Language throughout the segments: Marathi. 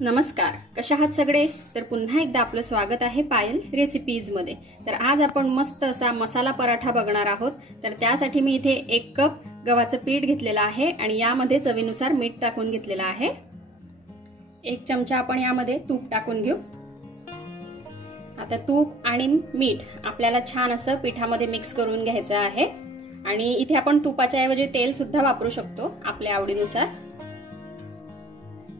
नमस्कार, कशा आहात सगळे? तर पुन्हा एकदा आपलं स्वागत आहे पायल रेसिपीज मध्ये। तर आज आपण मस्त असा मसाला पराठा बघणार आहोत। तर त्यासाठी मी इथे 1 कप गव्हाचं पीठ घेतलेलं आहे आणि यामध्ये चवीनुसार मीठ टाकून घेतलेलं आहे। 1 चमचा आपण यामध्ये तूप टाकून घेऊ। आता तूप आणि मीठ आपल्याला छान असं पिठामध्ये मिक्स करून घ्यायचं आहे आणि इथे आपण तुपाच्या ऐवजी तेल सुद्धा वापरू शकतो आपल्या आवडीनुसार।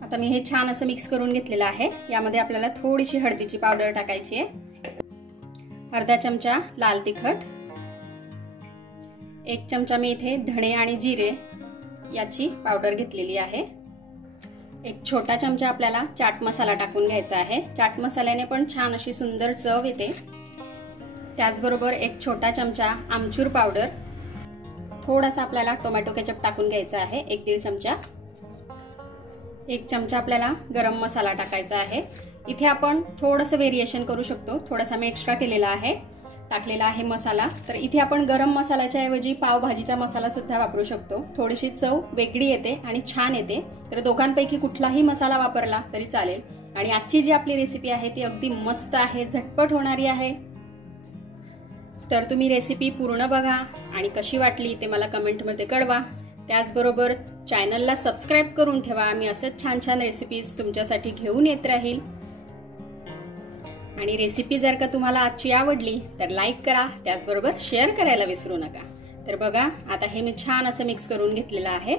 आता मी हे छान असं मिक्स करून घेतलेलं आहे। यामध्ये आपल्याला थोडीशी हळदीची पावडर टाकायची आहे, अर्धा चमचा लाल तिखट, 1 चमचा मी इथे धणे आणि जिरे याची पावडर घेतलेली आहे, 1 छोटा चमचा आपल्याला चाट मसाला टाकून घ्यायचा आहे। चाट मसाल्याने पण छान अशी सुंदर चव येते। त्याचबरोबर 1 छोटा चमचा आमचूर पावडर, थोडासा आपल्याला टोमॅटो केचप टाकून घ्यायचा आहे, 1-1.5 चमचा, 1 चमचा आपल्याला गरम मसाला टाकायचा आहे। इथे आपण थोडंसं व्हेरिएशन करू शकतो, थोडासा मी एक्स्ट्रा केलेला आहे, टाकलेला आहे मसाला। तर इथे आपण गरम मसाल्याच्या ऐवजी पावभाजीचा मसाला सुद्धा वापरू शकतो, थोडीशी चव वेगळी येते आणि छान येते। तर दोघांपैकी कुठलाही मसाला वापरला तरी चालेल। आणि आजची जी आपली रेसिपी आहे ती अगदी मस्त आहे, झटपट होणारी आहे। तर तुम्ही रेसिपी पूर्ण बघा आणि कशी वाटली ते मला कमेंटमध्ये कळवा। त्याचबरोबर चॅनलला सबस्क्राइब करून ठेवा, मी असंच छान छान रेसिपीज तुमच्यासाठी घेऊन येत राहील। आणि रेसिपी जर का तुम्हाला आजची आवडली तर लाईक करा, त्याचबरोबर शेअर करायला विसरू नका। तर बघा, आता हे मी छान असं मिक्स करून घेतलेलं आहे।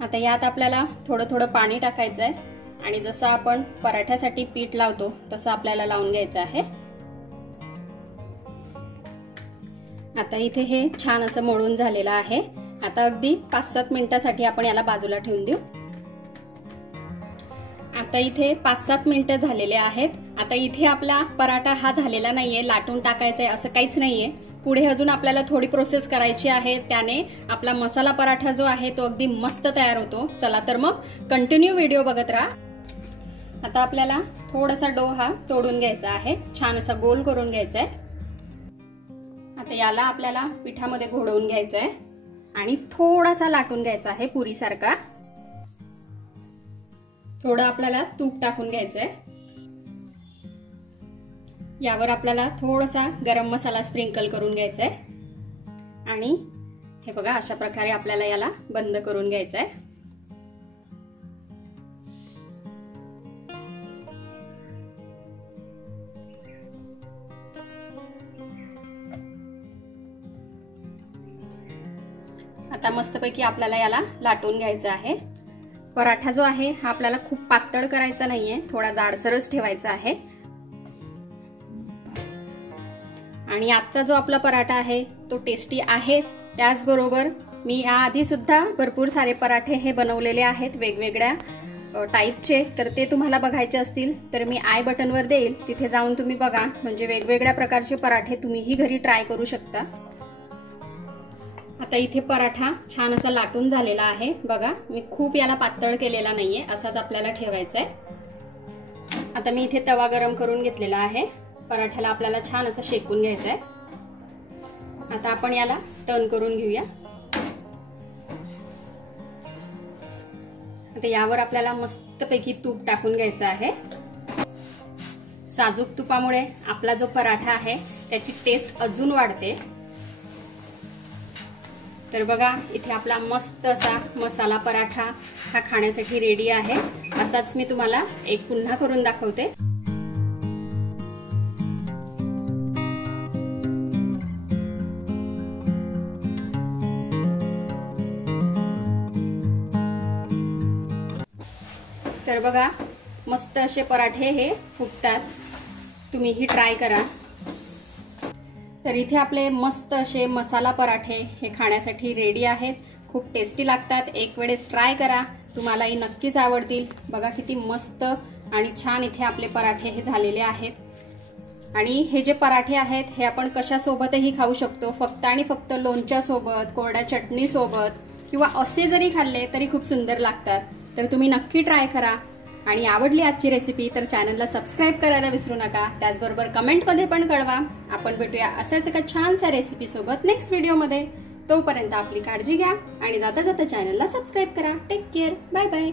आता यात आपल्याला थोडं थोडं पाणी टाकायचं आहे आणि जसं आपण पराठ्यासाठी पीठ लावतो तसं आपल्याला लावून घ्यायचं आहे। आता इथे हे छान असं मळून झालेलं आहे। आता अगदी 5-7 मिनिटांसाठी आपण याला बाजूला ठेवून देऊ। आता इथे 5-7 मिनिटं झालेले आहेत। आता इथे आपला पराठा हा झालेला नाहीये, लाटून टाकायचा आहे असं काहीच नाहीये। पुढे अजून आपल्याला थोडी प्रोसेस करायची आहे, त्याने आपला मसाला पराठा जो आहे तो अगदी मस्त तयार होतो। चला तर मग कंटिन्यू व्हिडिओ बघत राहा। आता आपल्याला थोडासा डो हा तोडून घ्यायचा आहे, छान असा गोल करून घ्यायचा आहे। आता याला आपल्याला पिठामध्ये घोळवून घ्यायचं आहे आणि थोडासा लाटून घ्यायचा आहे पुरीसारखा। थोडं आपल्याला तूप टाकून घ्यायचं आहे, यावर आपल्याला थोडासा गरम मसाला स्प्रिंकल करून घ्यायचा आहे आणि हे बघा अशा प्रकारे आपल्याला याला बंद करून घ्यायचं आहे। आता मस्तपैकी आपल्याला याला लाटून घ्यायचं आहे। पराठा जो आहे हा आपल्याला खूप पातळ करायचा नाहीये, थोडा जाडसरच ठेवायचा आहे। आणि आजचा जो आपला पराठा आहे तो टेस्टी आहे। त्याचबरोबर मी याआधी सुद्धा भरपूर सारे पराठे हे बनवलेले आहेत वेगवेगळ्या टाईपचे। तर ते तुम्हाला बघायचे असतील तर मी आय बटनवर देईल, तिथे जाऊन तुम्ही बघा, म्हणजे वेगवेगळ्या प्रकारचे पराठे तुम्हीही घरी ट्राय करू शकता। आता इथे पराठा छान असा लाटून झालेला आहे बघा, मी खूप याला पातळ केलेला नाहीये, असाच आपल्याला ठेवायचा आहे। आता मी इथे तवा गरम करून घेतलेला आहे, पराठ्याला आपल्याला छान असं शेकून घ्यायचं आहे। आता आपण याला टर्न करून घेऊया। आता यावर आपल्याला मस्तपैकी तूप टाकून घ्यायचं आहे। साजूक तुपामुळे आपला जो पराठा आहे त्याची टेस्ट अजून वाढते। तर बघा, इथे आपला मस्त असा मसाला पराठा हा खाण्यासाठी रेडी आहे। असाच मी तुम्हाला एक पुन्हा करून दाखवते। तर बघा, मस्त असे पराठे हे फुगतात, तुम्हीही ट्राय करा। तर इथे आपले मस्त असे मसाला पराठे हे खाण्यासाठी रेडी आहेत, खूप टेस्टी लागतात। एक वेळेस ट्राय करा, तुम्हालाही नक्कीच आवडतील। बघा किती मस्त आणि छान इथे आपले पराठे हे झालेले आहेत। आणि हे जे पराठे आहेत हे आपण कशासोबतही खाऊ शकतो, फक्त आणि फक्त लोणच्या सोबत, कोरड्या चटणी सोबत, किंवा असे जरी खाल्ले तरी खूप सुंदर लागतात। तर तुम्ही नक्की ट्राय करा। आणि आवडली आजची रेसिपी तर चॅनलला सबस्क्राइब करायला विसरू नका, त्याचबरोबर कमेंटमध्ये पण कळवा। आपण भेटूया अशाच एका छानशा रेसिपी सोबत नेक्स्ट व्हिडिओमध्ये। तोपर्यंत आपली काळजी घ्या आणि जाता जाता चॅनलला सबस्क्राइब करा। Take care, bye bye.